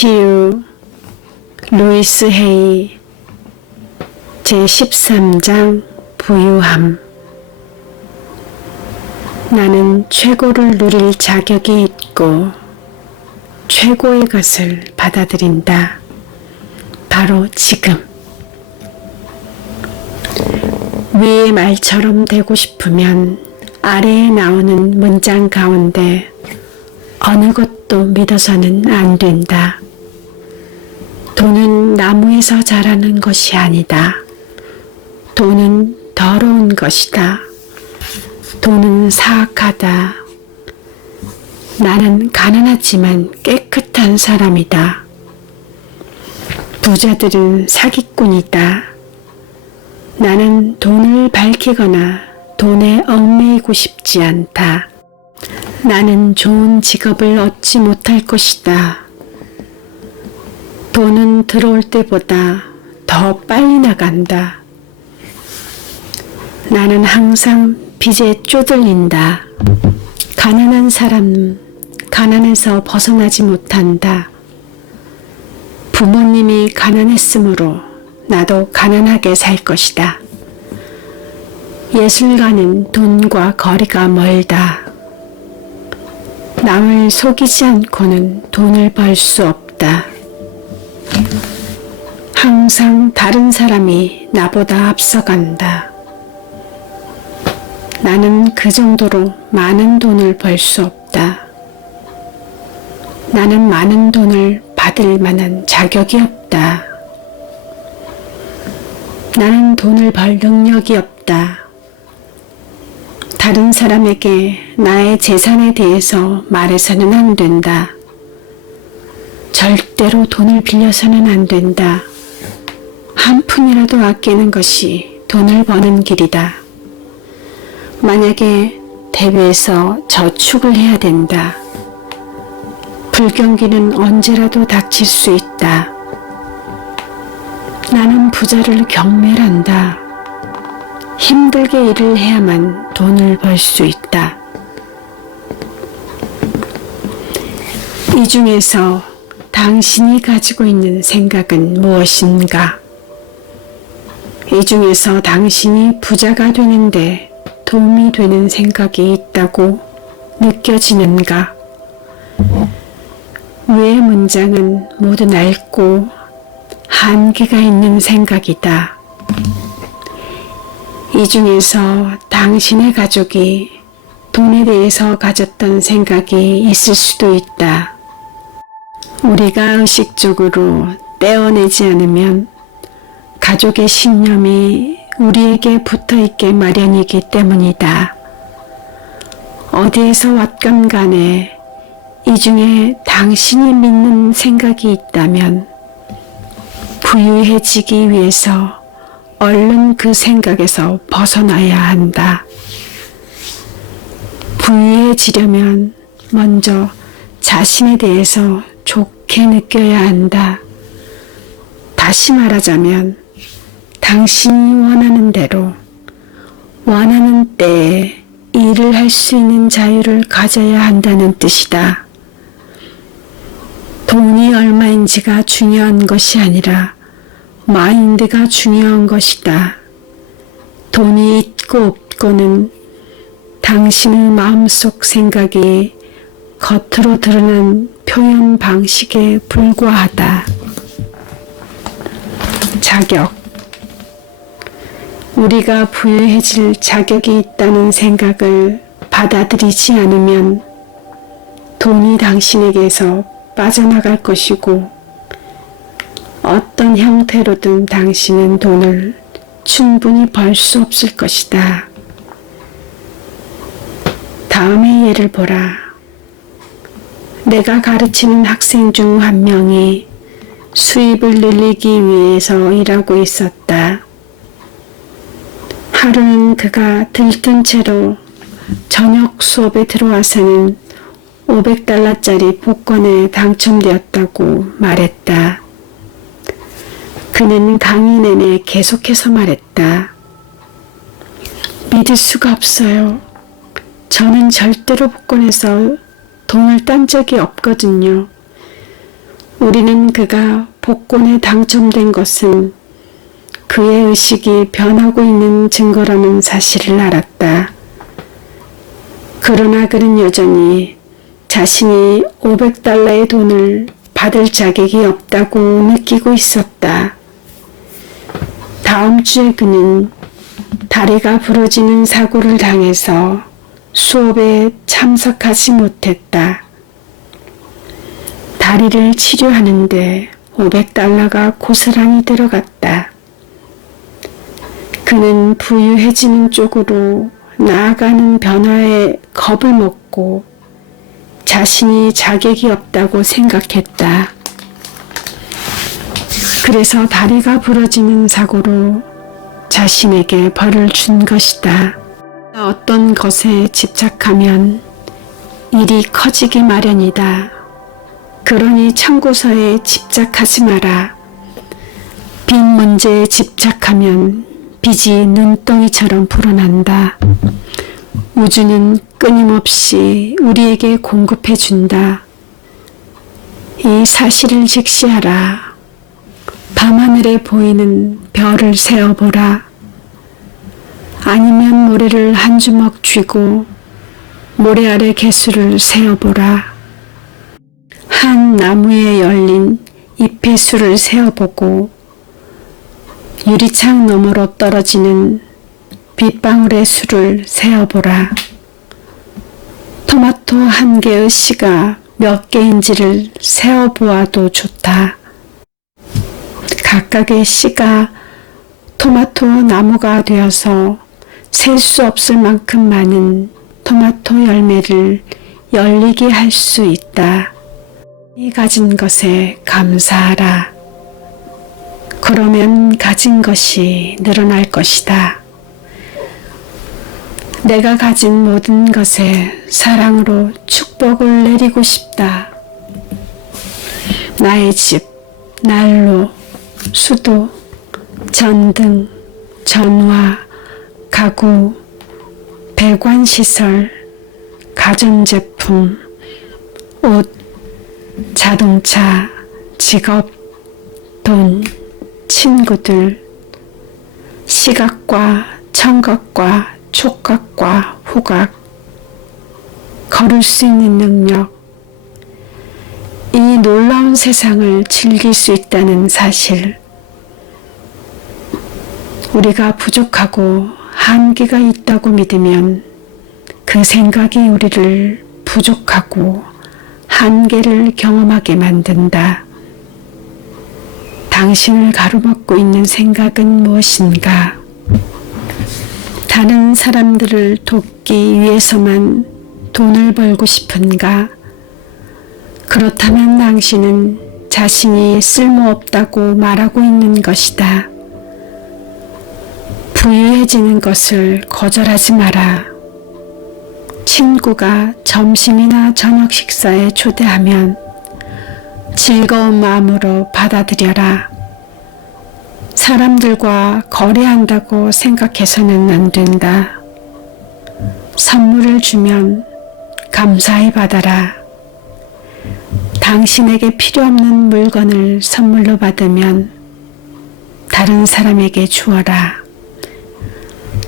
치유 루이스 헤이 제13장 부유함. 나는 최고를 누릴 자격이 있고 최고의 것을 받아들인다. 바로 지금. 위의 말처럼 되고 싶으면 아래에 나오는 문장 가운데 어느 것도 믿어서는 안 된다. 돈은 나무에서 자라는 것이 아니다. 돈은 더러운 것이다. 돈은 사악하다. 나는 가난하지만 깨끗한 사람이다. 부자들은 사기꾼이다. 나는 돈을 밝히거나 돈에 얽매이고 싶지 않다. 나는 좋은 직업을 얻지 못할 것이다. 돈은 들어올 때보다 더 빨리 나간다. 나는 항상 빚에 쪼들린다. 가난한 사람은 가난에서 벗어나지 못한다. 부모님이 가난했으므로 나도 가난하게 살 것이다. 예술가는 돈과 거리가 멀다. 남을 속이지 않고는 돈을 벌 수 없다. 항상 다른 사람이 나보다 앞서간다. 나는 그 정도로 많은 돈을 벌 수 없다. 나는 많은 돈을 받을 만한 자격이 없다. 나는 돈을 벌 능력이 없다. 다른 사람에게 나의 재산에 대해서 말해서는 안 된다. 절대로 돈을 빌려서는 안 된다. 한 푼이라도 아끼는 것이 돈을 버는 길이다. 만약에 대회에서 저축을 해야 된다. 불경기는 언제라도 닥칠 수 있다. 나는 부자를 경멸한다. 힘들게 일을 해야만 돈을 벌 수 있다. 이 중에서 당신이 가지고 있는 생각은 무엇인가? 이 중에서 당신이 부자가 되는데 도움이 되는 생각이 있다고 느껴지는가? 위의 문장은 모두 낡고 한계가 있는 생각이다. 이 중에서 당신의 가족이 돈에 대해서 가졌던 생각이 있을 수도 있다. 우리가 의식적으로 떼어내지 않으면 가족의 신념이 우리에게 붙어있게 마련이기 때문이다. 어디에서 왔건 간에 이 중에 당신이 믿는 생각이 있다면 부유해지기 위해서 얼른 그 생각에서 벗어나야 한다. 부유해지려면 먼저 자신에 대해서 좋게 느껴야 한다. 다시 말하자면 당신이 원하는 대로 원하는 때에 일을 할 수 있는 자유를 가져야 한다는 뜻이다. 돈이 얼마인지가 중요한 것이 아니라 마인드가 중요한 것이다. 돈이 있고 없고는 당신의 마음속 생각이 겉으로 드러난 표현 방식에 불과하다. 자격. 우리가 부유해질 자격이 있다는 생각을 받아들이지 않으면 돈이 당신에게서 빠져나갈 것이고 어떤 형태로든 당신은 돈을 충분히 벌 수 없을 것이다. 다음의 예를 보라. 내가 가르치는 학생 중 한 명이 수입을 늘리기 위해서 일하고 있었다. 하루는 그가 들뜬 채로 저녁 수업에 들어와서는 $500짜리 복권에 당첨되었다고 말했다. 그는 강의 내내 계속해서 말했다. 믿을 수가 없어요. 저는 절대로 복권에서 돈을 딴 적이 없거든요. 우리는 그가 복권에 당첨된 것은 그의 의식이 변하고 있는 증거라는 사실을 알았다. 그러나 그는 여전히 자신이 $500의 돈을 받을 자격이 없다고 느끼고 있었다. 다음 주에 그는 다리가 부러지는 사고를 당해서 수업에 참석하지 못했다. 다리를 치료하는데 $500가 고스란히 들어갔다. 그는 부유해지는 쪽으로 나아가는 변화에 겁을 먹고 자신이 자격이 없다고 생각했다. 그래서 다리가 부러지는 사고로 자신에게 벌을 준 것이다. 어떤 것에 집착하면 일이 커지기 마련이다. 그러니 참고서에 집착하지 마라. 빚 문제에 집착하면 빚이 눈덩이처럼 불어난다. 우주는 끊임없이 우리에게 공급해 준다. 이 사실을 직시하라. 밤하늘에 보이는 별을 세어보라. 아니면 모래를 한 주먹 쥐고 모래 아래 개수를 세어보라. 한 나무에 열린 잎의 수를 세어보고 유리창 너머로 떨어지는 빗방울의 수를 세어보라. 토마토 한 개의 씨가 몇 개인지를 세어보아도 좋다. 각각의 씨가 토마토 나무가 되어서 셀 수 없을 만큼 많은 토마토 열매를 열리게 할 수 있다. 이 가진 것에 감사하라. 그러면 가진 것이 늘어날 것이다. 내가 가진 모든 것에 사랑으로 축복을 내리고 싶다. 나의 집, 난로, 수도, 전등, 전화, 가구, 배관시설, 가전제품, 옷, 자동차, 직업, 돈, 친구들, 시각과 청각과 촉각과 후각, 걸을 수 있는 능력, 이 놀라운 세상을 즐길 수 있다는 사실, 우리가 부족하고 한계가 있다고 믿으면 그 생각이 우리를 부족하고 한계를 경험하게 만든다. 당신을 가로막고 있는 생각은 무엇인가? 다른 사람들을 돕기 위해서만 돈을 벌고 싶은가? 그렇다면 당신은 자신이 쓸모없다고 말하고 있는 것이다. 부유해지는 것을 거절하지 마라. 친구가 점심이나 저녁 식사에 초대하면 즐거운 마음으로 받아들여라. 사람들과 거래한다고 생각해서는 안 된다. 선물을 주면 감사히 받아라. 당신에게 필요 없는 물건을 선물로 받으면 다른 사람에게 주어라.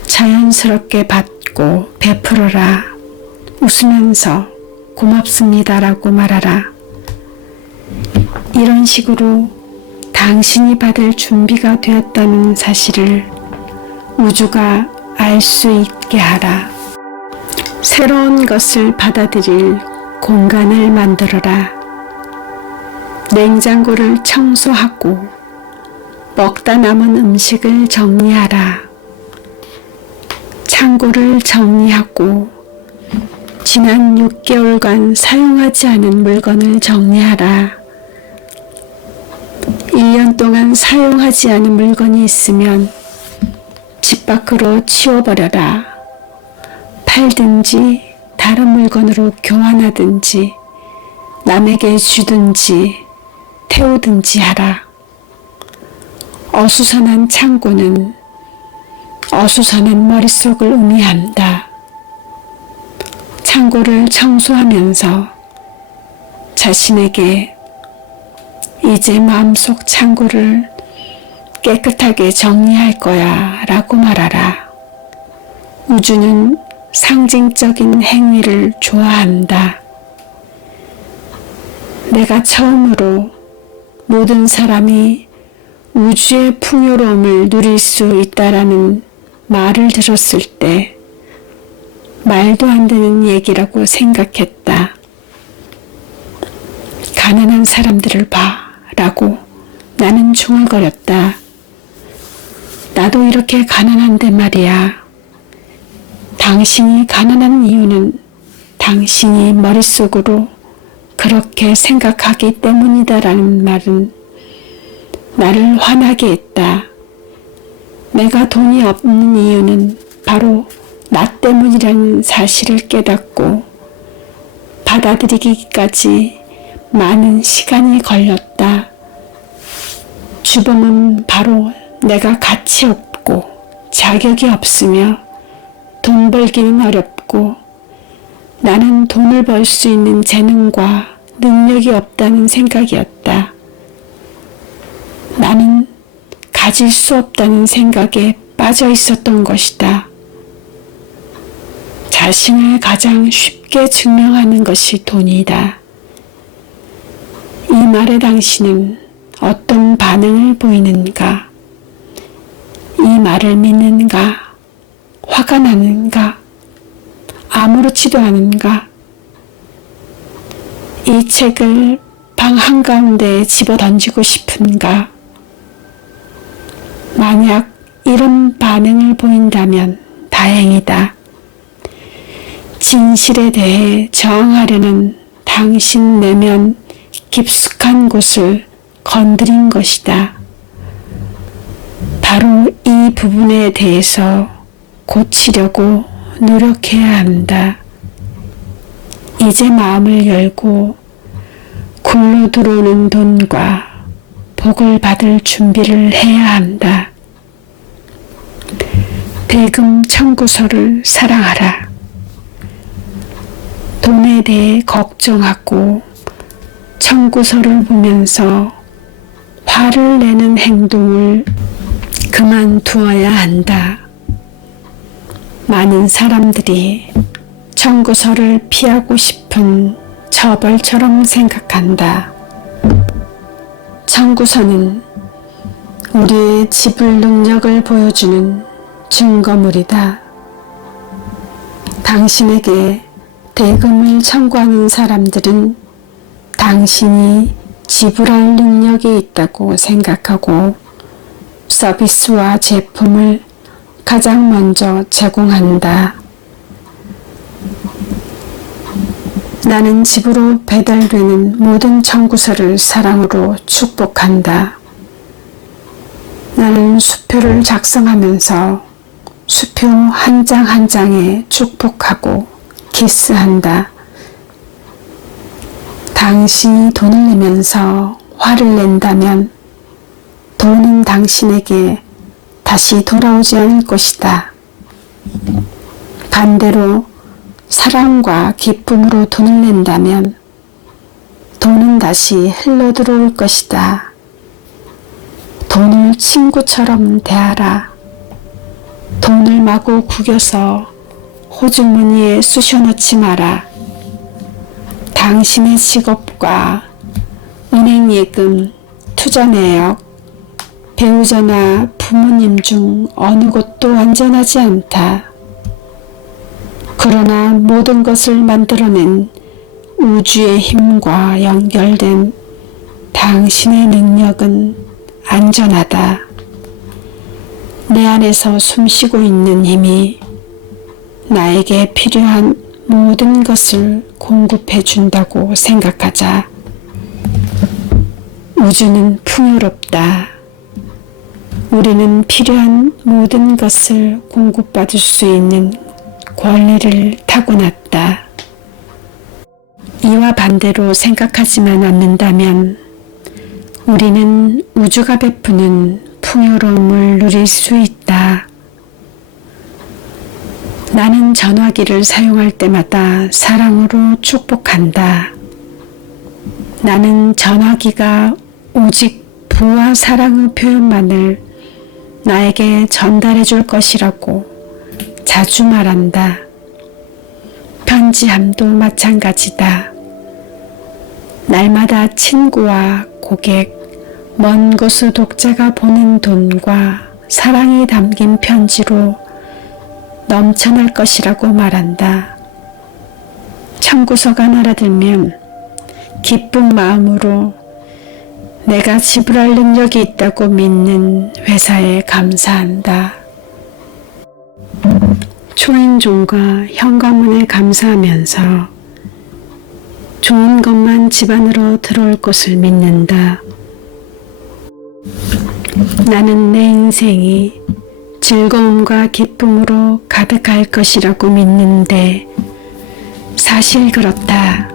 자연스럽게 받고 베풀어라. 웃으면서 고맙습니다라고 말하라. 이런 식으로 당신이 받을 준비가 되었다는 사실을 우주가 알 수 있게 하라. 새로운 것을 받아들일 공간을 만들어라. 냉장고를 청소하고 먹다 남은 음식을 정리하라. 창고를 정리하고 지난 6개월간 사용하지 않은 물건을 정리하라. 1년 동안 사용하지 않은 물건이 있으면 집 밖으로 치워버려라. 팔든지 다른 물건으로 교환하든지 남에게 주든지 태우든지 하라. 어수선한 창고는 어수선한 머릿속을 의미한다. 창고를 청소하면서 자신에게 이제 마음속 창고를 깨끗하게 정리할 거야 라고 말하라. 우주는 상징적인 행위를 좋아한다. 내가 처음으로 모든 사람이 우주의 풍요로움을 누릴 수 있다라는 말을 들었을 때 말도 안 되는 얘기라고 생각했다. 가난한 사람들을 봐 라고 나는 중얼거렸다. 나도 이렇게 가난한데 말이야. 당신이 가난한 이유는 당신이 머릿속으로 그렇게 생각하기 때문이다라는 말은 나를 화나게 했다. 내가 돈이 없는 이유는 바로 나 때문이라는 사실을 깨닫고 받아들이기까지 많은 시간이 걸렸다. 주범은 바로 내가 가치 없고 자격이 없으며 돈 벌기는 어렵고 나는 돈을 벌 수 있는 재능과 능력이 없다는 생각이었다. 나는 가질 수 없다는 생각에 빠져 있었던 것이다. 자신을 가장 쉽게 증명하는 것이 돈이다. 이 말에 당신은 어떤 반응을 보이는가? 이 말을 믿는가? 화가 나는가? 아무렇지도 않은가? 이 책을 방 한가운데에 집어 던지고 싶은가? 만약 이런 반응을 보인다면 다행이다. 진실에 대해 저항하려는 당신 내면 깊숙한 곳을 건드린 것이다. 바로 이 부분에 대해서 고치려고 노력해야 한다. 이제 마음을 열고 굴러 들어오는 돈과 복을 받을 준비를 해야 한다. 대금 청구서를 사랑하라. 돈에 대해 걱정하고 청구서를 보면서 화를 내는 행동을 그만두어야 한다. 많은 사람들이 청구서를 피하고 싶은 처벌처럼 생각한다. 청구서는 우리의 지불 능력을 보여주는 증거물이다. 당신에게 대금을 청구하는 사람들은 당신이 지불할 능력이 있다고 생각하고 서비스와 제품을 가장 먼저 제공한다. 나는 집으로 배달되는 모든 청구서를 사랑으로 축복한다. 나는 수표를 작성하면서 수표 한 장 한 장에 축복하고 키스한다. 당신이 돈을 내면서 화를 낸다면 돈은 당신에게 다시 돌아오지 않을 것이다. 반대로 사랑과 기쁨으로 돈을 낸다면 돈은 다시 흘러들어올 것이다. 돈을 친구처럼 대하라. 돈을 마구 구겨서 호주머니에 쑤셔넣지 마라. 당신의 직업과 은행 예금, 투자 내역, 배우자나 부모님 중 어느 곳도 안전하지 않다. 그러나 모든 것을 만들어낸 우주의 힘과 연결된 당신의 능력은 안전하다. 내 안에서 숨쉬고 있는 힘이 나에게 필요한 모든 것을 공급해 준다고 생각하자. 우주는 풍요롭다. 우리는 필요한 모든 것을 공급받을 수 있는 권리를 타고났다. 이와 반대로 생각하지만 않는다면 우리는 우주가 베푸는 풍요로움을 누릴 수 있다. 나는 전화기를 사용할 때마다 사랑으로 축복한다. 나는 전화기가 오직 부와 사랑의 표현만을 나에게 전달해 줄 것이라고 자주 말한다. 편지함도 마찬가지다. 날마다 친구와 고객, 먼 곳의 독자가 보낸 돈과 사랑이 담긴 편지로 넘쳐날 것이라고 말한다. 청구서가 날아들면 기쁜 마음으로 내가 지불할 능력이 있다고 믿는 회사에 감사한다. 초인종과 현관문에 감사하면서 좋은 것만 집안으로 들어올 것을 믿는다. 나는 내 인생이 즐거움과 기쁨으로 가득할 것이라고 믿는데 사실 그렇다.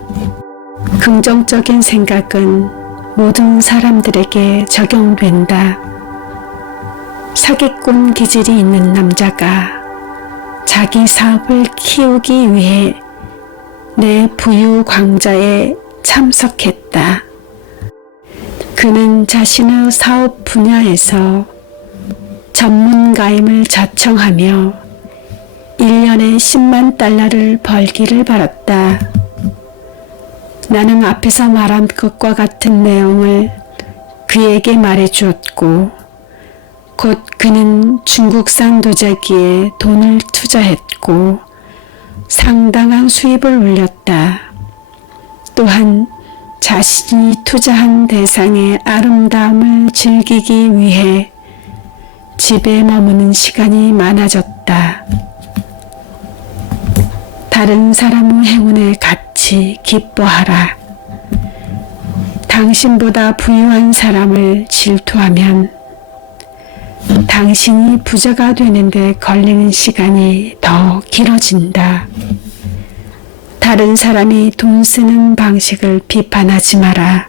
긍정적인 생각은 모든 사람들에게 적용된다. 사기꾼 기질이 있는 남자가 자기 사업을 키우기 위해 내 부유 광자에 참석했다. 그는 자신의 사업 분야에서 전문가임을 자청하며 1년에 10만 달러를 벌기를 바랐다. 나는 앞에서 말한 것과 같은 내용을 그에게 말해 주었고 곧 그는 중국산 도자기에 돈을 투자했고 상당한 수입을 올렸다. 또한 자신이 투자한 대상의 아름다움을 즐기기 위해 집에 머무는 시간이 많아졌다. 다른 사람의 행운에 같이 기뻐하라. 당신보다 부유한 사람을 질투하면 당신이 부자가 되는데 걸리는 시간이 더 길어진다. 다른 사람이 돈 쓰는 방식을 비판하지 마라.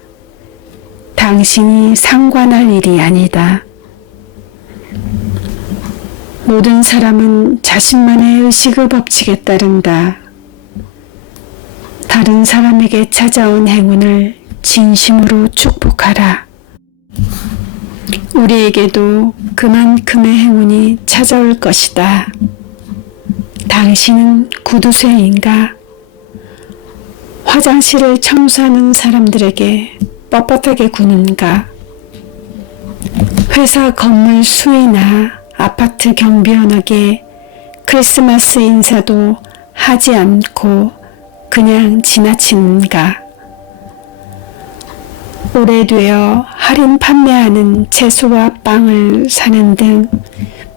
당신이 상관할 일이 아니다. 모든 사람은 자신만의 의식의 법칙에 따른다. 다른 사람에게 찾아온 행운을 진심으로 축복하라. 우리에게도 그만큼의 행운이 찾아올 것이다. 당신은 구두쇠인가? 화장실을 청소하는 사람들에게 뻣뻣하게 구는가? 회사 건물 수위나 아파트 경비원에게 크리스마스 인사도 하지 않고 그냥 지나치는가? 오래되어 할인 판매하는 채소와 빵을 사는 등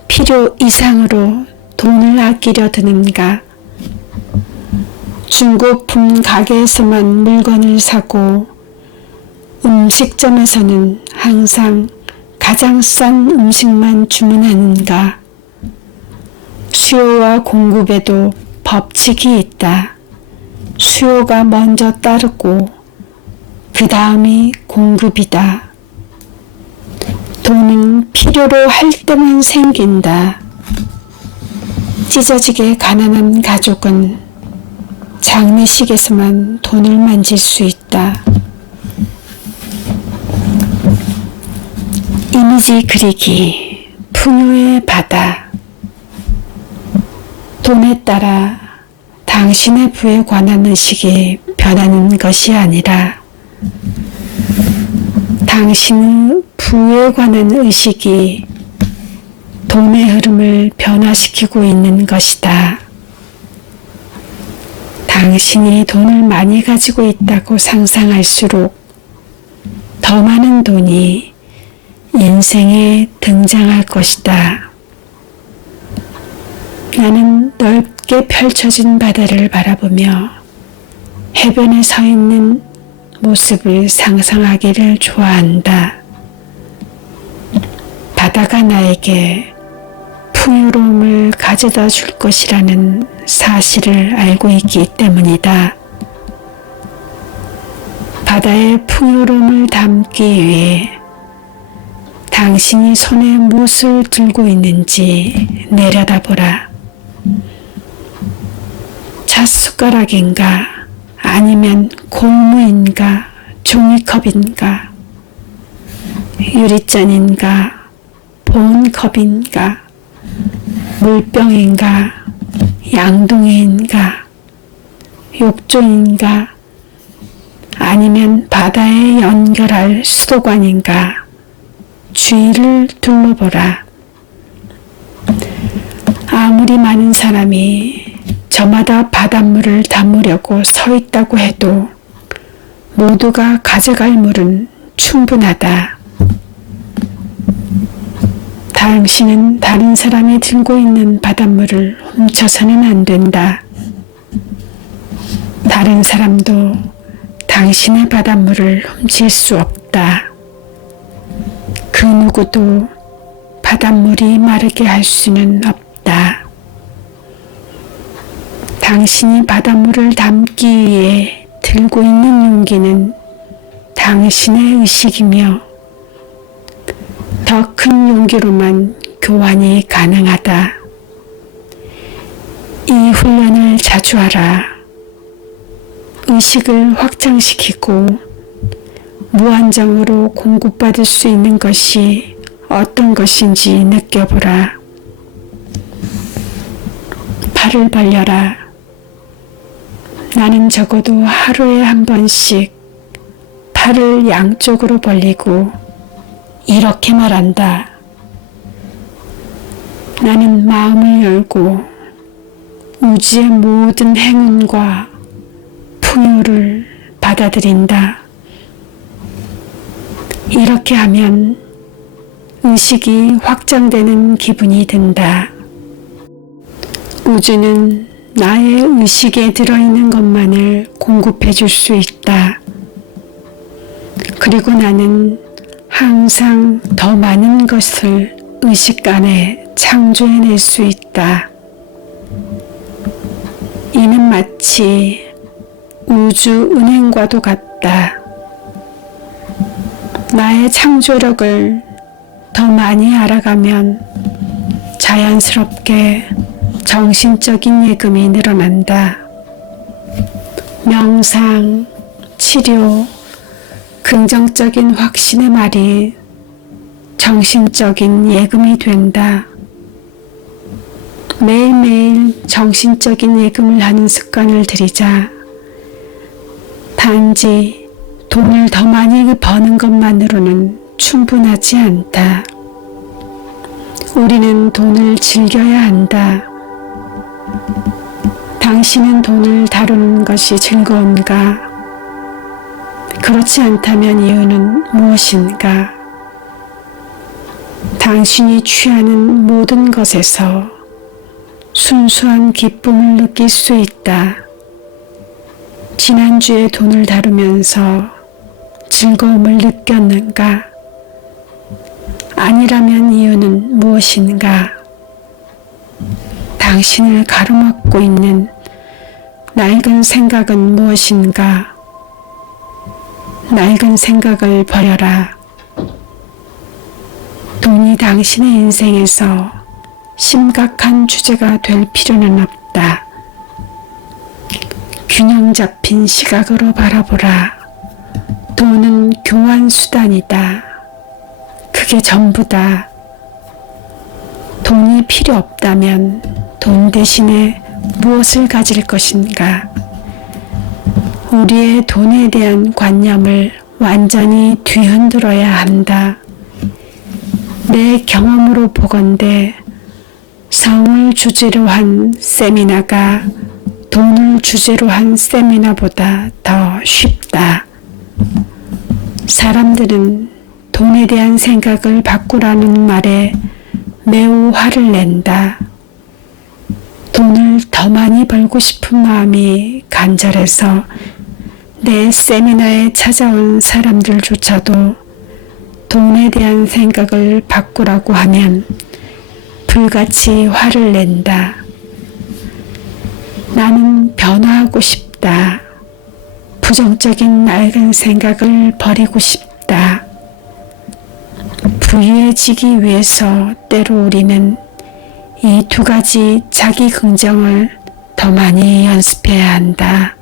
필요 이상으로 돈을 아끼려 드는가? 중고품 가게에서만 물건을 사고 음식점에서는 항상 가장 싼 음식만 주문하는가? 수요와 공급에도 법칙이 있다. 수요가 먼저 따르고 그 다음이 공급이다. 돈은 필요로 할 때만 생긴다. 찢어지게 가난한 가족은 장례식에서만 돈을 만질 수 있다. 이미지 그리기, 풍요의 바다. 돈에 따라 당신의 부에 관한 의식이 변하는 것이 아니라 당신의 부에 관한 의식이 돈의 흐름을 변화시키고 있는 것이다. 당신이 돈을 많이 가지고 있다고 상상할수록 더 많은 돈이 인생에 등장할 것이다. 나는 넓게 펼쳐진 바다를 바라보며 해변에 서 있는 모습을 상상하기를 좋아한다. 바다가 나에게 풍요로움을 가져다 줄 것이라는 사실을 알고 있기 때문이다. 바다의 풍요로움을 담기 위해 당신이 손에 무엇을 들고 있는지 내려다보라. 찻숟가락인가? 아니면 고무인가? 종이컵인가? 유리잔인가, 보온컵인가, 물병인가, 양동이인가, 욕조인가, 아니면 바다에 연결할 수도관인가, 주위를 둘러보라. 아무리 많은 사람이 저마다 바닷물을 담으려고 서 있다고 해도 모두가 가져갈 물은 충분하다. 당신은 다른 사람이 들고 있는 바닷물을 훔쳐서는 안 된다. 다른 사람도 당신의 바닷물을 훔칠 수 없다. 그 누구도 바닷물이 마르게 할 수는 없다. 당신이 바닷물을 담기 위해 들고 있는 용기는 당신의 의식이며 더 큰 용기로만 교환이 가능하다. 이 훈련을 자주 하라. 의식을 확장시키고 무한정으로 공급받을 수 있는 것이 어떤 것인지 느껴보라. 팔을 벌려라. 나는 적어도 하루에 한 번씩 팔을 양쪽으로 벌리고 이렇게 말한다. 나는 마음을 열고 우주의 모든 행운과 풍요를 받아들인다. 이렇게 하면 의식이 확장되는 기분이 든다. 우주는 나의 의식에 들어있는 것만을 공급해 줄 수 있다. 그리고 나는 항상 더 많은 것을 의식 안에 창조해낼 수 있다. 이는 마치 우주 은행과도 같다. 나의 창조력을 더 많이 알아가면 자연스럽게 정신적인 예금이 늘어난다. 명상, 치료, 긍정적인 확신의 말이 정신적인 예금이 된다. 매일매일 정신적인 예금을 하는 습관을 들이자. 단지 돈을 더 많이 버는 것만으로는 충분하지 않다. 우리는 돈을 즐겨야 한다. 당신은 돈을 다루는 것이 즐거운가? 그렇지 않다면 이유는 무엇인가? 당신이 취하는 모든 것에서 순수한 기쁨을 느낄 수 있다. 지난주에 돈을 다루면서 즐거움을 느꼈는가? 아니라면 이유는 무엇인가? 당신을 가로막고 있는 낡은 생각은 무엇인가? 낡은 생각을 버려라. 돈이 당신의 인생에서 심각한 주제가 될 필요는 없다. 균형 잡힌 시각으로 바라보라. 돈은 교환 수단이다. 그게 전부다. 돈이 필요 없다면 돈 대신에 무엇을 가질 것인가? 우리의 돈에 대한 관념을 완전히 뒤흔들어야 한다. 내 경험으로 보건대 성을 주제로 한 세미나가 돈을 주제로 한 세미나보다 더 쉽다. 사람들은 돈에 대한 생각을 바꾸라는 말에 매우 화를 낸다. 돈을 더 많이 벌고 싶은 마음이 간절해서 내 세미나에 찾아온 사람들조차도 돈에 대한 생각을 바꾸라고 하면 불같이 화를 낸다. 나는 변화하고 싶다. 부정적인 낡은 생각을 버리고 싶다. 부유해지기 위해서 때로 우리는 이 두 가지 자기 긍정을 더 많이 연습해야 한다.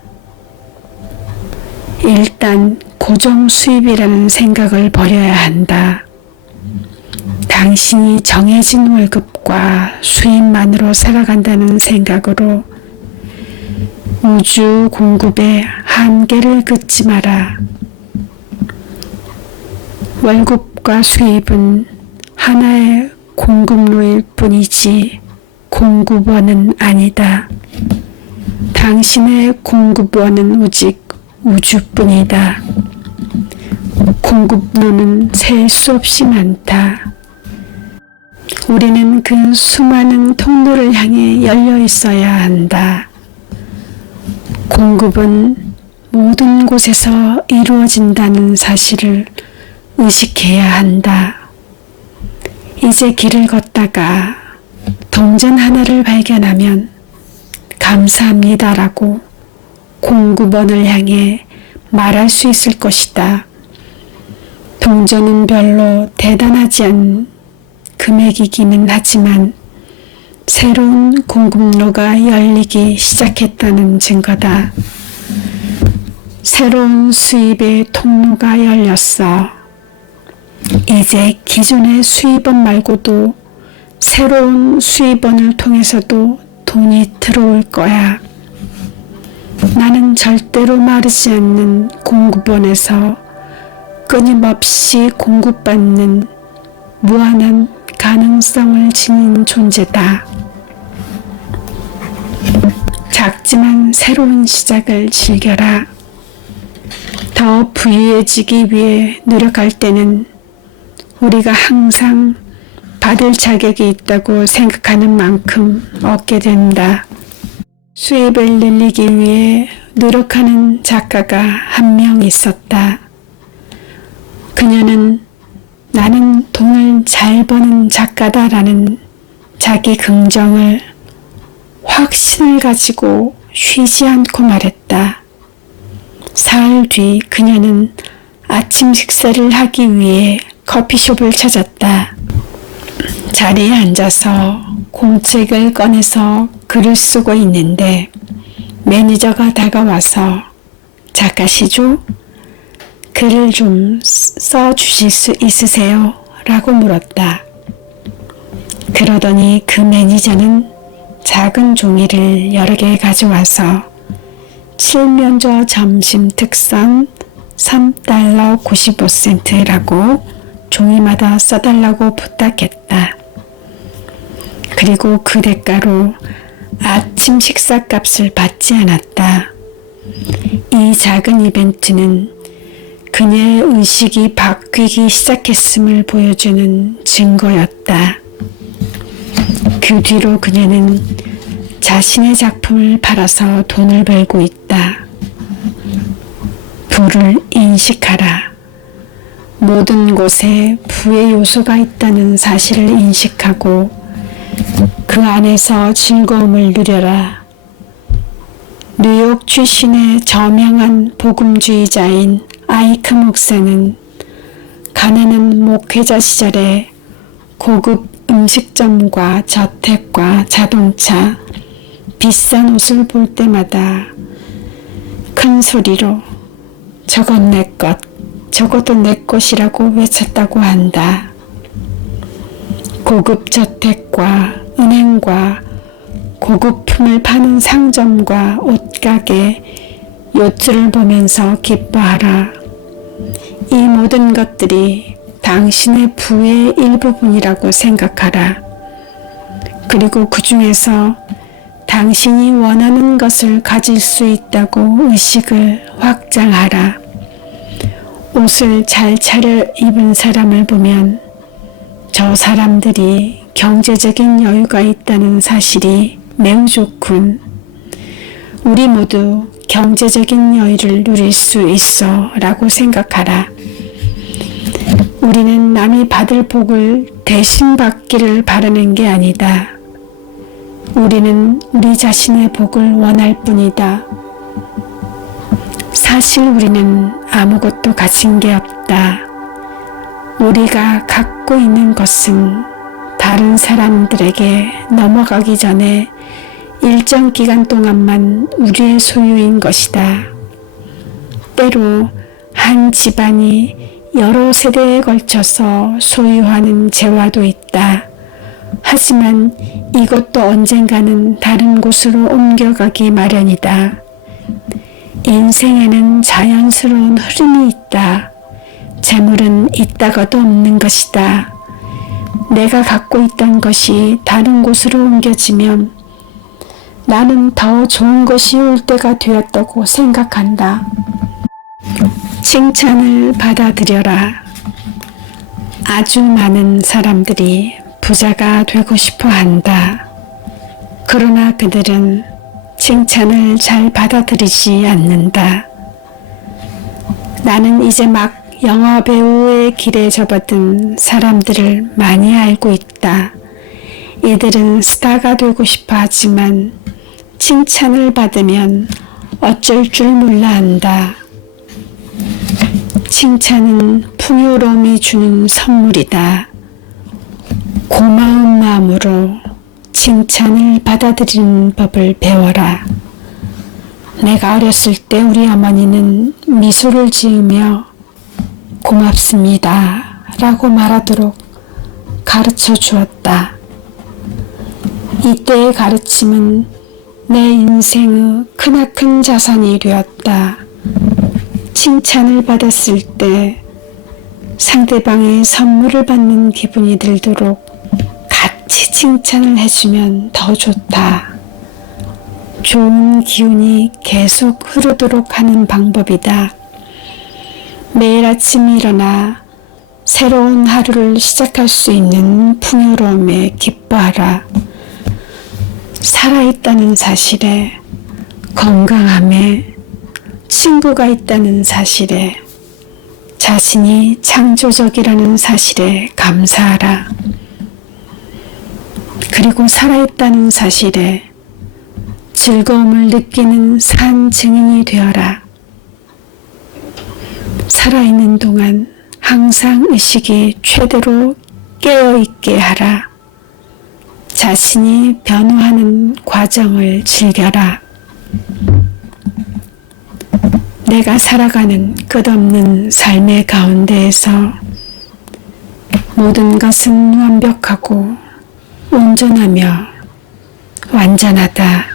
일단 고정 수입이라는 생각을 버려야 한다. 당신이 정해진 월급과 수입만으로 살아간다는 생각으로 우주 공급의 한계를 긋지 마라. 월급과 수입은 하나의 공급로일 뿐이지 공급원은 아니다. 당신의 공급원은 오직 우주뿐이다. 공급로는 셀 수 없이 많다. 우리는 그 수많은 통로를 향해 열려 있어야 한다. 공급은 모든 곳에서 이루어진다는 사실을 의식해야 한다. 이제 길을 걷다가 동전 하나를 발견하면 감사합니다라고 공급원을 향해 말할 수 있을 것이다. 동전은 별로 대단하지 않은 금액이기는 하지만 새로운 공급로가 열리기 시작했다는 증거다. 새로운 수입의 통로가 열렸어. 이제 기존의 수입원 말고도 새로운 수입원을 통해서도 돈이 들어올 거야. 나는 절대로 마르지 않는 공급원에서 끊임없이 공급받는 무한한 가능성을 지닌 존재다. 작지만 새로운 시작을 즐겨라. 더 부유해지기 위해 노력할 때는 우리가 항상 받을 자격이 있다고 생각하는 만큼 얻게 된다. 수입을 늘리기 위해 노력하는 작가가 한 명 있었다. 그녀는 나는 돈을 잘 버는 작가다라는 자기 긍정을 확신을 가지고 쉬지 않고 말했다. 사흘 뒤 그녀는 아침 식사를 하기 위해 커피숍을 찾았다. 자리에 앉아서 공책을 꺼내서 글을 쓰고 있는데 매니저가 다가와서 작가시죠? 글을 좀 써주실 수 있으세요? 라고 물었다. 그러더니 그 매니저는 작은 종이를 여러 개 가져와서 칠면조 점심 특선 3달러 95센트라고 종이마다 써달라고 부탁했다. 그리고 그 대가로 아침 식사값을 받지 않았다. 이 작은 이벤트는 그녀의 의식이 바뀌기 시작했음을 보여주는 증거였다. 그 뒤로 그녀는 자신의 작품을 팔아서 돈을 벌고 있다. 부를 인식하라. 모든 곳에 부의 요소가 있다는 사실을 인식하고 그 안에서 즐거움을 누려라. 뉴욕 출신의 저명한 복음주의자인 아이크 목사는 가난한 목회자 시절에 고급 음식점과 저택과 자동차, 비싼 옷을 볼 때마다 큰 소리로 저건 내 것, 저것도 내 것이라고 외쳤다고 한다. 고급 저택과 은행과 고급품을 파는 상점과 옷가게, 요트를 보면서 기뻐하라. 이 모든 것들이 당신의 부의 일부분이라고 생각하라. 그리고 그 중에서 당신이 원하는 것을 가질 수 있다고 의식을 확장하라. 옷을 잘 차려 입은 사람을 보면 저 사람들이 경제적인 여유가 있다는 사실이 매우 좋군. 우리 모두 경제적인 여유를 누릴 수 있어 라고 생각하라. 우리는 남이 받을 복을 대신 받기를 바라는 게 아니다. 우리는 우리 자신의 복을 원할 뿐이다. 사실 우리는 아무것도 가진 게 없다. 우리가 갖고 있는 것은 다른 사람들에게 넘어가기 전에 일정 기간 동안만 우리의 소유인 것이다. 때로 한 집안이 여러 세대에 걸쳐서 소유하는 재화도 있다. 하지만 이것도 언젠가는 다른 곳으로 옮겨가기 마련이다. 인생에는 자연스러운 흐름이 있다. 재물은 있다가도 없는 것이다. 내가 갖고 있던 것이 다른 곳으로 옮겨지면 나는 더 좋은 것이 올 때가 되었다고 생각한다. 칭찬을 받아들여라. 아주 많은 사람들이 부자가 되고 싶어 한다. 그러나 그들은 칭찬을 잘 받아들이지 않는다. 나는 이제 막 영화 배우의 길에 접어든 사람들을 많이 알고 있다. 이들은 스타가 되고 싶어 하지만 칭찬을 받으면 어쩔 줄 몰라 한다. 칭찬은 풍요로움이 주는 선물이다. 고마운 마음으로 칭찬을 받아들이는 법을 배워라. 내가 어렸을 때 우리 어머니는 미소를 지으며 고맙습니다 라고 말하도록 가르쳐 주었다. 이때의 가르침은 내 인생의 크나큰 자산이 되었다. 칭찬을 받았을 때 상대방이 선물을 받는 기분이 들도록 같이 칭찬을 해주면 더 좋다. 좋은 기운이 계속 흐르도록 하는 방법이다. 매일 아침 일어나 새로운 하루를 시작할 수 있는 풍요로움에 기뻐하라. 살아있다는 사실에, 건강함에, 친구가 있다는 사실에, 자신이 창조적이라는 사실에 감사하라. 그리고 살아있다는 사실에 즐거움을 느끼는 산 증인이 되어라. 살아있는 동안 항상 의식이 최대로 깨어있게 하라. 자신이 변화하는 과정을 즐겨라. 내가 살아가는 끝없는 삶의 가운데에서 모든 것은 완벽하고 온전하며 완전하다.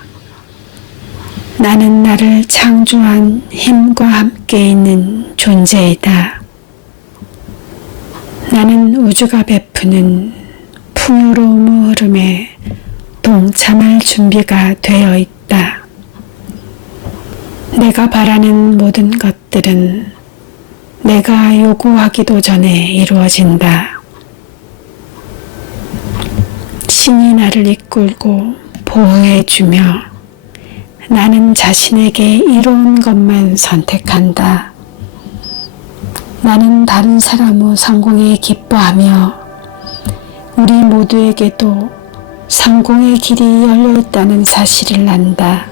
나는 나를 창조한 힘과 함께 있는 존재이다. 나는 우주가 베푸는 풍요로움의 흐름에 동참할 준비가 되어 있다. 내가 바라는 모든 것들은 내가 요구하기도 전에 이루어진다. 신이 나를 이끌고 보호해주며 나는 자신에게 이로운 것만 선택한다. 나는 다른 사람의 성공에 기뻐하며 우리 모두에게도 성공의 길이 열려있다는 사실을 안다.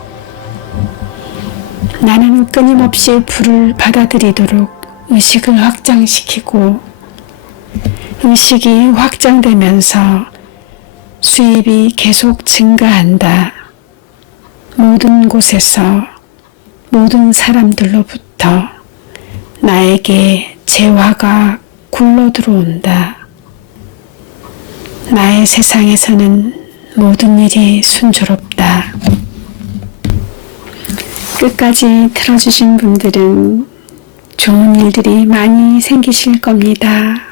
나는 끊임없이 불을 받아들이도록 의식을 확장시키고 의식이 확장되면서 수입이 계속 증가한다. 모든 곳에서 모든 사람들로부터 나에게 재화가 굴러 들어온다. 나의 세상에서는 모든 일이 순조롭다. 끝까지 들어주신 분들은 좋은 일들이 많이 생기실 겁니다.